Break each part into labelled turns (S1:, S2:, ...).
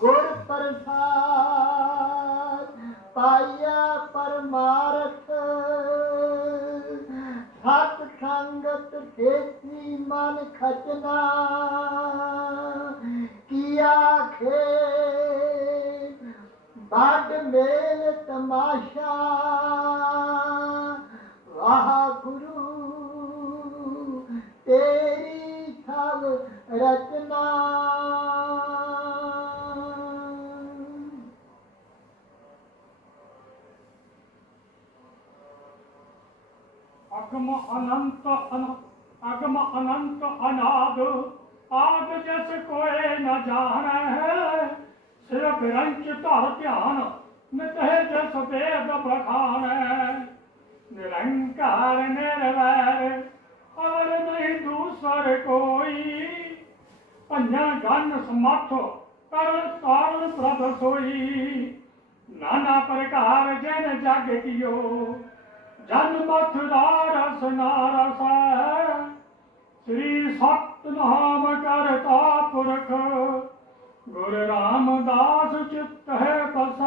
S1: गुर प्रसाद पाया परमारथ। सत संगत देसी मन खचना किया खे बड मेल तमाशा।
S2: अगम अनंत अगम अनंत अनाद। आद जैसे कोई न जान है सिर्फ़ रंच रंचित ध्यान, नित है जस वेद बखान निरंकार निर्वैर और नहीं दूसर कोई। पंजा गन समर्थ कर सरल प्रभ सोई। नाना प्रकार जन जग कियो जन मथुरा नाम करता पुरख। गुरु रामदास चित्त है बस।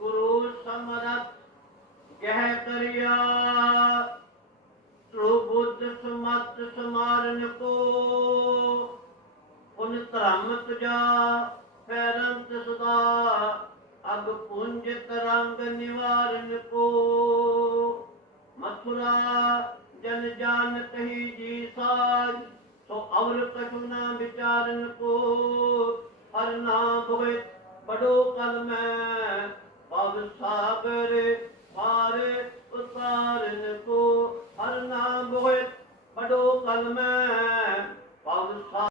S2: गुरु
S3: समरत गह करिया। त्रुबुद्ध समत समारन को। उन धर्म तुजा फैरंत सदा अब पुंज तरंग निवारण को। ਨਿਵਾਰਨ ਕੋ ਮਥੁਰਾ ਜਨ ਜਾਣਤ ਹੀ ਜੀ ਸਾਜ ਸੋ ਅਵਰ ਕਛੁ ਨਾ ਵਿਚਾਰਨ ਕੋ ਹਰ ਨਾਮ ਹੋਏ ਬੜੋ ਕਲ ਮੈਂ ਪਵ ਸਾਗਰ ਪਾਰ ਉਤਾਰਨ ਕੋ ਹਰ ਨਾਮ ਹੋਏ ਬੜੋ ਕਲ ਮੈਂ